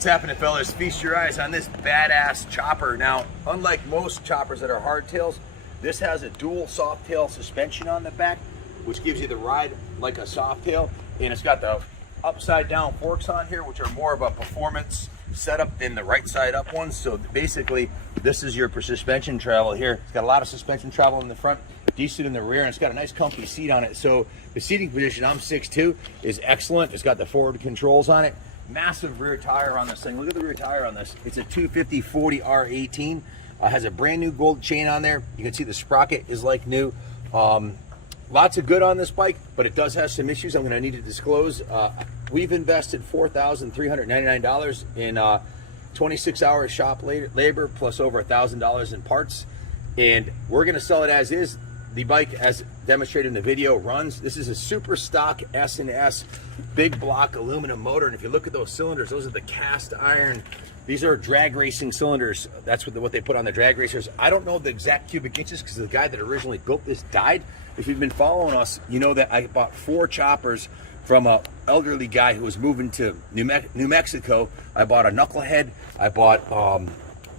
What's happening, fellas? Feast your eyes on this badass chopper. Now, unlike most choppers that are hardtails, this has a dual softtail suspension on the back, which gives you the ride like a softtail, and it's got the upside down forks on here, which are more of a performance setup than the right side up ones. So basically, this is your suspension travel here. It's got a lot of suspension travel in the front, decent in the rear, and it's got a nice comfy seat on it. So the seating position, I'm 6'2", is excellent. It's got the forward controls on it. Massive rear tire on this thing. Look at the rear tire on this. It's a 250/40 R18. Has a brand new gold chain on there. You can see the sprocket is like new. Lots of good on this bike, but it does have some issues I'm going to need to disclose. We've invested $4,399 in 26 hours shop labor plus over $1,000 in parts, and we're going to sell it as is. The bike, as demonstrated in the video, runs. This is a super stock S&S big block aluminum motor, and if you look at those cylinders, those are the cast iron. These are drag racing cylinders. That's what they put on the drag racers. I don't know the exact cubic inches because the guy that originally built this died. If you've been following us, you know that I bought 4 choppers from an elderly guy who was moving to New Mexico. I bought a knucklehead. I bought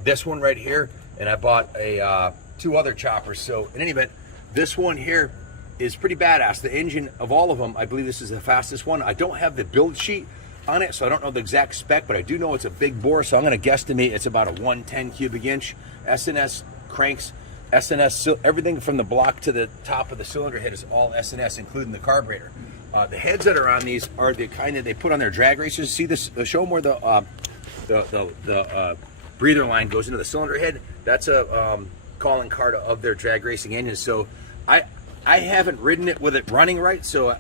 this one right here, and I bought a 2 other choppers. So in any event, this one here is pretty badass. The engine of all of them, I believe this is the fastest one. I don't have the build sheet on it, so I don't know the exact spec, but I do know it's a big bore, so I'm going to guesstimate it's about a 110 cubic inch. S&S cranks, S&S, everything from the block to the top of the cylinder head is all S&S, including the carburetor. The heads that are on these are the kind that they put on their drag racers. See this? Show them where the breather line goes into the cylinder head. That's a calling card of their drag racing engine. So I haven't ridden it with it running right, so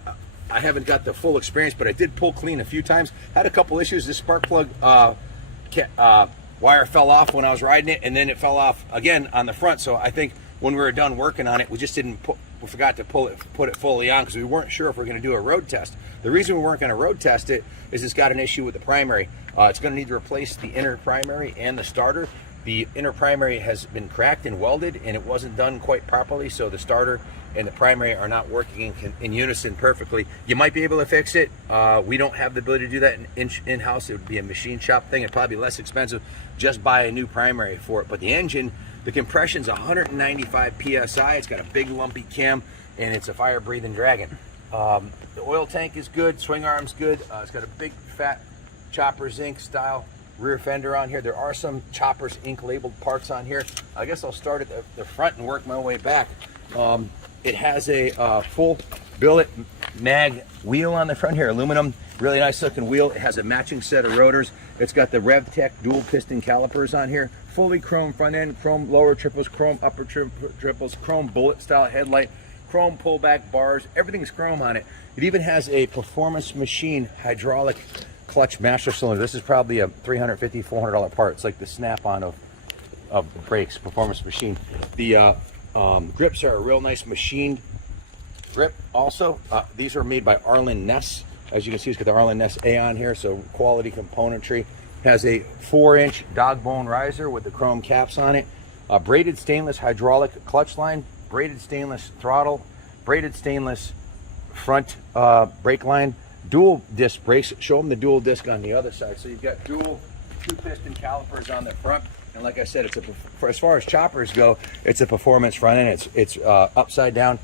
I haven't got the full experience, but I did pull clean a few times. Had a couple issues. This spark plug wire fell off when I was riding it, and then it fell off again on the front. So I think when we were done working on it, we just we forgot to put it fully on because we weren't sure if we are going to do a road test. The reason we weren't going to road test it is it's got an issue with the primary. It's going to need to replace the inner primary and the starter. The inner primary has been cracked and welded, and it wasn't done quite properly, so the starter and the primary are not working in unison perfectly. You might be able to fix it. We don't have the ability to do that in-house. It would be a machine shop thing. It'd probably be less expensive. Just buy a new primary for it. But the engine, the compression's 195 PSI. It's got a big lumpy cam, and it's a fire-breathing dragon. The oil tank is good. Swing arm's good. It's got a big, fat Choppers Inc. style rear fender on here. There are some Choppers Inc. labeled parts on here. I guess I'll start at the front and work my way back. It has a full billet mag wheel on the front here, aluminum, really nice looking wheel. It has a matching set of rotors. It's got the RevTech dual piston calipers on here, fully chrome front end, chrome lower triples, chrome upper triples, chrome bullet style headlight, chrome pullback bars, everything's chrome on it. It even has a Performance Machine hydraulic clutch master cylinder. This is probably a $350, $400 part. It's like the snap-on of the brakes, Performance Machine. The grips are a real nice machined grip also. These are made by Arlen Ness. As you can see, it's got the Arlen Ness A on here, so quality componentry. Has a 4-inch dog bone riser with the chrome caps on it. Braided stainless hydraulic clutch line, braided stainless throttle, braided stainless front brake line, dual disc brakes. Show them the dual disc on the other side. So you've got dual 2-piston calipers on the front. And like I said, as far as choppers go, it's a performance front end. It's upside down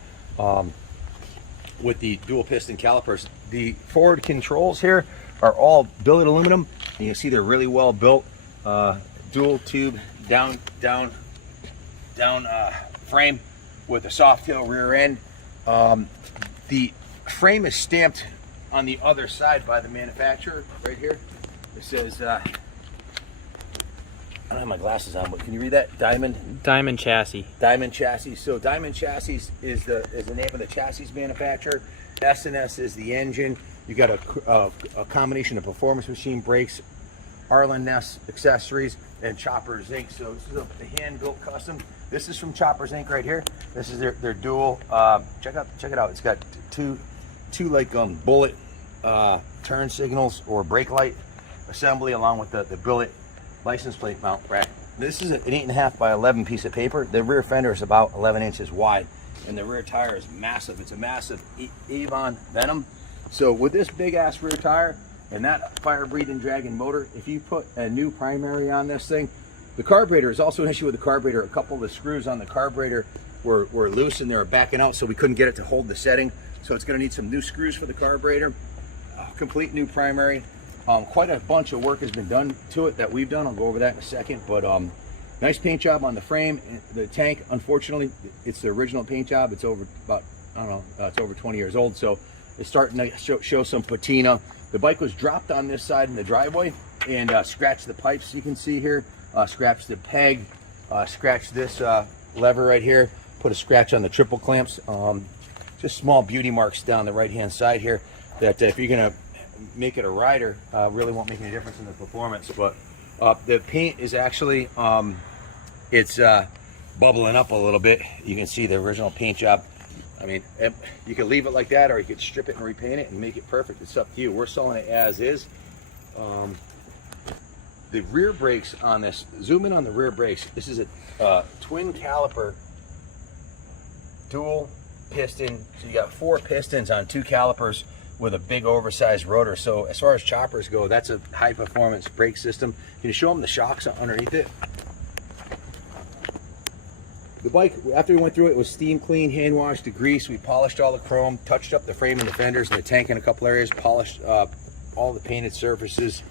with the dual piston calipers. The forward controls here are all billet aluminum. You can see they're really well built. Dual tube down frame with a soft tail rear end. The frame is stamped on the other side by the manufacturer right here. It says I don't have my glasses on, but can you read that? Diamond Chassis. Diamond Chassis. So Diamond Chassis is the name of the chassis manufacturer. S&S is the engine. You got a combination of Performance Machine brakes, Arlen Ness accessories, and Choppers Inc. So this is a hand-built custom. This is from Choppers Inc. right here. This is their dual. Check it out. It's got two like bullet turn signals or brake light assembly along with the billet license plate mount rack. This is an 8.5 by 11 piece of paper. The rear fender is about 11 inches wide, and the rear tire is massive. It's a massive Avon Venom. So with this big ass rear tire And that fire-breathing dragon motor, if you put a new primary on this thing, the carburetor is also an issue with the carburetor. A couple of the screws on the carburetor were loose and they were backing out, so we couldn't get it to hold the setting. So it's going to need some new screws for the carburetor, complete new primary. Quite a bunch of work has been done to it that we've done. I'll go over that in a second. But nice paint job on the frame. The tank, unfortunately, it's the original paint job. It's over about, I don't know, it's over 20 years old. So it's starting to show some patina. The bike was dropped on this side in the driveway and scratched the pipes you can see here, scratched the peg, scratched this lever right here, put a scratch on the triple clamps. Just small beauty marks down the right hand side here that if you're gonna make it a rider, really won't make any difference in the performance. But the paint is actually it's bubbling up a little bit. You can see the original paint job. I mean, you could leave it like that, or you could strip it and repaint it and make it perfect. It's up to you. We're selling it as is. The rear brakes on this, zoom in on the rear brakes. This is a twin caliper, dual piston. So you got 4 pistons on 2 calipers with a big oversized rotor. So as far as choppers go, that's a high performance brake system. Can you show them the shocks underneath it? The bike, after we went through it, was steam clean, hand washed, degreased. We polished all the chrome, touched up the frame and the fenders and the tank in a couple areas, polished all the painted surfaces,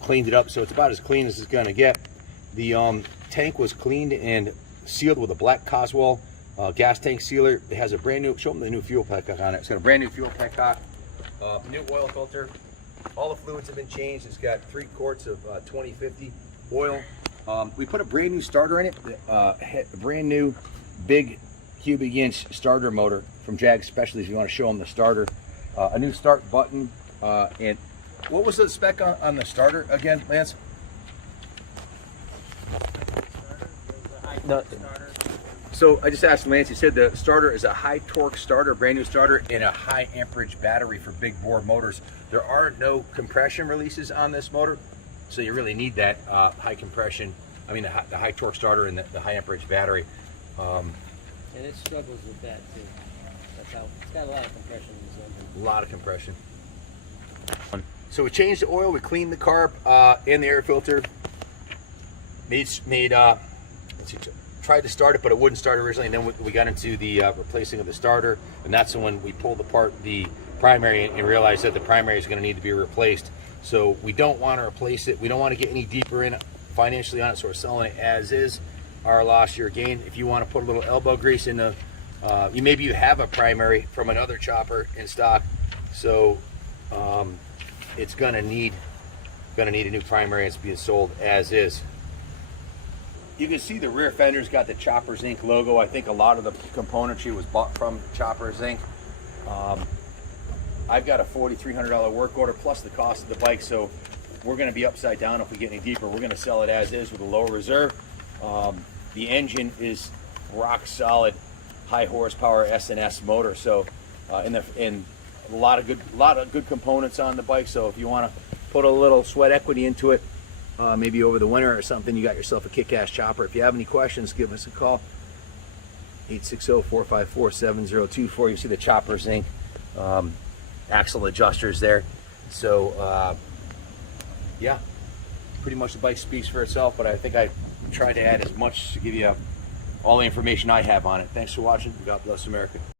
cleaned it up, so it's about as clean as it's gonna get. The tank was cleaned and sealed with a black Coswell gas tank sealer. It has a brand new, show them the new fuel petcock on it. It's got a brand new fuel petcock, new oil filter. All the fluids have been changed. It's got 3 quarts of 2050 oil. We put a brand new starter in it, a brand new big cubic inch starter motor from Jag Specialties. If you want to show them the starter, a new start button, and what was the spec on the starter again, Lance? So I just asked Lance, he said the starter is a high torque starter, brand new starter, and a high amperage battery for big bore motors. There are no compression releases on this motor, so you really need that high compression, I mean the high torque starter and the high amperage battery. And it struggles with that too. That's how, it's got a lot of compression in this engine. A lot of compression. So we changed the oil, we cleaned the carb and the air filter. Tried to start it, but it wouldn't start originally, and then we got into the replacing of the starter, and that's when we pulled apart the primary and realized that the primary is going to need to be replaced. So we don't want to replace it. We don't want to get any deeper in financially on it, so we're selling it as is. Our loss, your gain. If you want to put a little elbow grease in the, maybe you have a primary from another chopper in stock, so it's going to need a new primary. It's being sold as is. You can see the rear fender's got the Choppers Inc. logo. I think a lot of the componentry was bought from Choppers Inc. I've got a $4,300 work order plus the cost of the bike, so we're going to be upside down if we get any deeper. We're going to sell it as is with a low reserve. The engine is rock solid, high horsepower S&S motor. So, in a lot of good components on the bike. So if you want to put a little sweat equity into it, maybe over the winter or something, you got yourself a kick-ass chopper. If you have any questions, give us a call. 860-454-7024. You see the Choppers Inc. Axle adjusters there. So yeah, pretty much the bike speaks for itself, but I think I tried to add as much to give you all the information I have on it. Thanks for watching. God bless America.